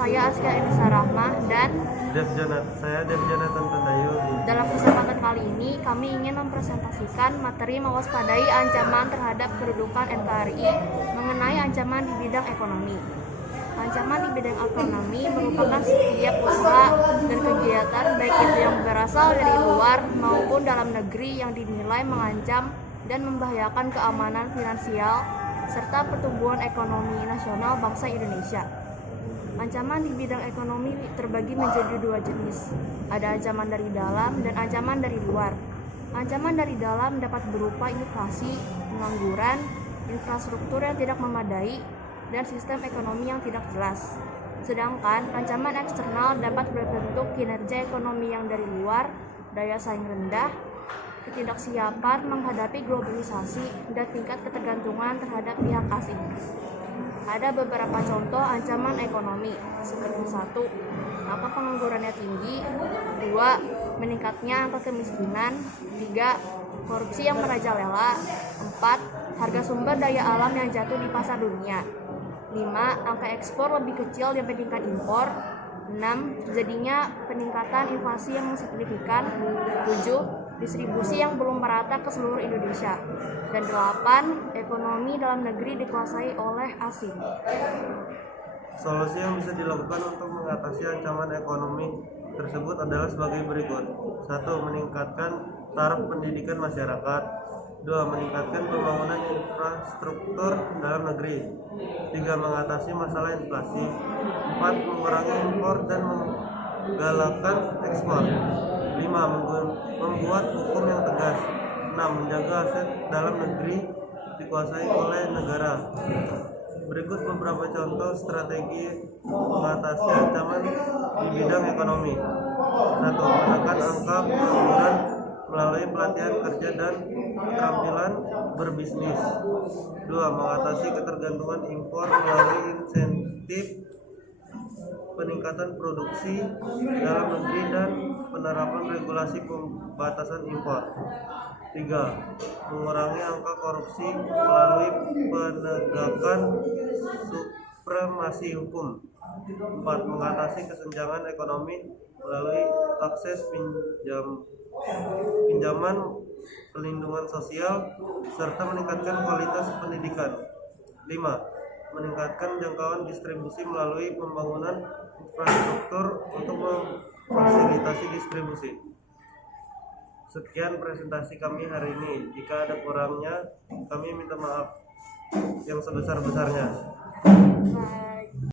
saya Askia Enisa Rahmah dan Saya Dev Jonathan Tandayu. dalam kesempatan kali ini kami ingin mempresentasikan materi mewaspadai ancaman terhadap kedudukan NKRI mengenai ancaman di bidang ekonomi. Ancaman di bidang ekonomi merupakan setiap usaha dan kegiatan baik itu yang berasal dari luar maupun dalam negeri yang dinilai mengancam dan membahayakan keamanan finansial serta pertumbuhan ekonomi nasional bangsa Indonesia. Ancaman di bidang ekonomi terbagi menjadi dua jenis. Ada ancaman dari dalam dan ancaman dari luar. Ancaman dari dalam dapat berupa inflasi, pengangguran, infrastruktur yang tidak memadai, dan sistem ekonomi yang tidak jelas. Sedangkan ancaman eksternal dapat berbentuk kinerja ekonomi yang dari luar, daya saing rendah, ketidaksiapan menghadapi globalisasi, dan tingkat ketergantungan terhadap pihak asing. Ada beberapa contoh ancaman ekonomi, seperti 1. Angka penganggurannya tinggi. 2. Meningkatnya angka kemiskinan. 3. Korupsi yang merajalela. 4. Harga sumber daya alam yang jatuh di pasar dunia. 5. Angka ekspor lebih kecil dibandingkan impor. 6. Terjadinya peningkatan inflasi yang signifikan. 7. Distribusi yang belum merata ke seluruh Indonesia. Dan 8. Ekonomi dalam negeri dikuasai oleh asing. Solusi yang bisa dilakukan untuk mengatasi ancaman ekonomi tersebut adalah sebagai berikut. 1. Meningkatkan taraf pendidikan masyarakat. 2. Meningkatkan pembangunan infrastruktur dalam negeri. 3. Mengatasi masalah inflasi. 4. Mengurangi impor dan menggalakkan ekspor. 5. Membuat hukum yang tegas. 6. Menjaga aset dalam negeri dikuasai oleh negara. Berikut beberapa contoh strategi mengatasi ancaman di bidang ekonomi. 1. Menekan angka pengangguran melalui pelatihan kerja dan keterampilan berbisnis. 2. Mengatasi ketergantungan impor melalui insentif peningkatan produksi dalam negeri dan penerapan regulasi pembatasan impor. 3. Mengurangi angka korupsi melalui penegakan supremasi hukum. 4. Mengatasi kesenjangan ekonomi melalui akses pinjaman, pelindungan sosial, serta meningkatkan kualitas pendidikan. 5. Meningkatkan jangkauan distribusi melalui pembangunan infrastruktur untuk memfasilitasi distribusi. Sekian presentasi kami hari ini. Jika ada kurangnya, kami minta maaf yang sebesar-besarnya.